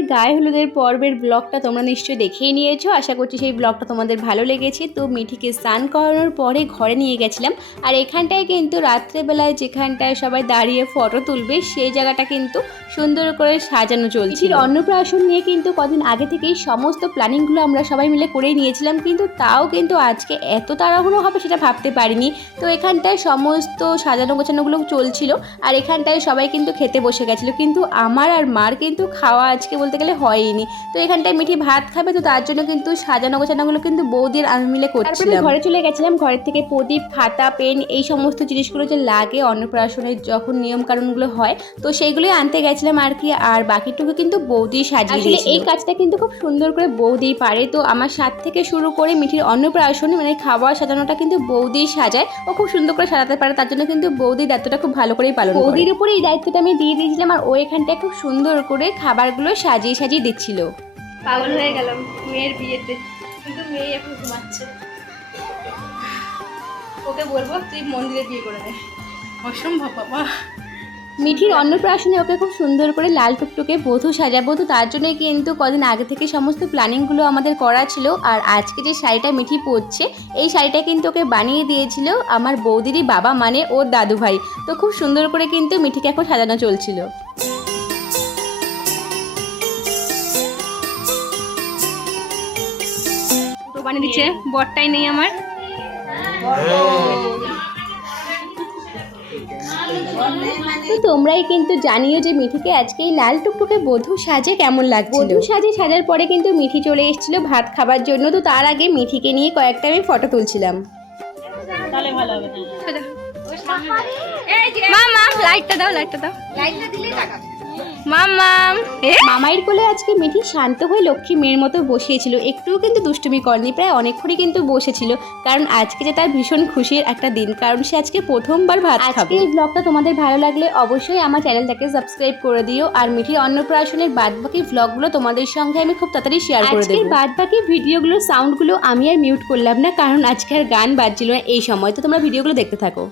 আমাদের গায়ে হলুদের পর্বের ব্লগটা তোমরা নিশ্চয়ই দেখেই নিয়েছো। আশা করছি সেই ব্লগটা তোমাদের ভালো লেগেছে। তো মিঠিকে স্নান করানোর পরে ঘরে নিয়ে গেছিলাম, আর এখানটায় কিন্তু রাত্রেবেলায় যেখানটায় সবাই দাঁড়িয়ে ফটো তুলবে সেই জায়গাটা কিন্তু সুন্দর করে সাজানো চলছিল। অন্নপ্রাশন নিয়ে কিন্তু কদিন আগে থেকেই সমস্ত প্ল্যানিংগুলো আমরা সবাই মিলে করেই নিয়েছিলাম, কিন্তু তাও কিন্তু আজকে এত তাড়াহুড়ো হবে সেটা ভাবতে পারিনি। তো এখানটায় সমস্ত সাজানো গোছানোগুলো চলছিল, আর এখানটায় সবাই কিন্তু খেতে বসে গেছিলো, কিন্তু আমার আর মার কিন্তু খাওয়া আজকে বলতে গেলে হয়নি। তো এখানটায় মিঠি ভাত খাবে, তো তার জন্য কিন্তু সাজানো গোছানোগুলো কিন্তু বৌদির আমি মিলে করছিলাম। ঘরে চলে গেছিলাম, ঘরের থেকে প্রদীপ, খাতা, পেন এই সমস্ত জিনিসগুলো যে লাগে অন্নপ্রাশনের যখন নিয়মকানুনগুলো হয় তো সেইগুলোই আনতে গেছিলাম আর কি। আর বাকিটুকু কিন্তু বৌদি সাজিয়ে দিয়েছিল। এই কাজটা কিন্তু খুব সুন্দর করে বৌদি পারে। তো আমার সাথ থেকে শুরু করে মিঠির অন্নপ্রাশনে মানে খাবার সাজানোটা কিন্তু বৌদি সাজায়, ও খুব সুন্দর করে সাজাতে পারে, তার জন্য কিন্তু বৌদির দায়িত্বটা খুব ভালো করেই পালন করে। বৌদির উপরে এই দায়িত্বটা আমি দিয়ে দিয়েছিলাম, আর ও এখানটায় খুব সুন্দর করে খাবারগুলো সাজিয়ে সাজিয়ে দিচ্ছিল। পাগল হয়ে গেলাম মেয়ের বিয়েতে, কিন্তু মেয়ে এখন ঘুমাচ্ছে। ওকে বলবো তুই মন্দিরে বিয়ে করে দে, অসম্ভব বাবা। মিঠির অন্নপ্রাশনে ওকে খুব সুন্দর করে লাল টুকটুকে বধূ সাজাবো, তো তার জন্যই কিন্তু কদিন আগে থেকে সমস্ত প্ল্যানিংগুলো আমাদের করা ছিল। আর আজকে যে শাড়িটা মিঠি পরছে এই শাড়িটা কিন্তু ওকে বানিয়ে দিয়েছিল আমার বৌদিরই বাবা, মানে ওর দাদু ভাই। তো খুব সুন্দর করে কিন্তু মিঠিকে এখন সাজানো চলছিল। তো বানিয়ে দিচ্ছে, বরটাই নেই আমার। তো তোমরাই কিন্তু জানিও যে মিঠিকে আজকে এই লাল টুকটুকে বধূ সাজে কেমন লাগছিল। বধূ সাজার পরে কিন্তু মিঠি চলে এসেছিল ভাত খাবার জন্য। তো তার আগে মিঠিকে নিয়ে কয়েকটা আমি ফটো তুলছিলাম। মামা লাইটটা দাও, লাইটটা দাও, লাইটটা দিলেই টাকা। মামাম মামাইয়ের কোলে আজকে মিঠি শান্ত হয়ে লক্ষ্মী মেয়ের মতো বসিয়েছিল, একটুও কিন্তু দুষ্টুমি করেনি, প্রায় অনেকক্ষণই কিন্তু বসেছিল, কারণ আজকে যে তার ভীষণ খুশির একটা দিন, কারণ সে আজকে প্রথমবার ভাত খাবে। এই ব্লগটা তোমাদের ভালো লাগলে অবশ্যই আমার চ্যানেলটাকে সাবস্ক্রাইব করে দিও, আর মিঠির অন্নপ্রাশনের বাদবাকি ব্লগগুলো তোমাদের সঙ্গে আমি খুব তাড়াতাড়ি শেয়ার করে দেবো। বাদবাকি ভিডিওগুলো সাউন্ডগুলো আমি আর মিউট করলাম না, কারণ আজকে আর গান বাজছিল না এই সময়। তো তোমরা ভিডিওগুলো দেখতে থাকো।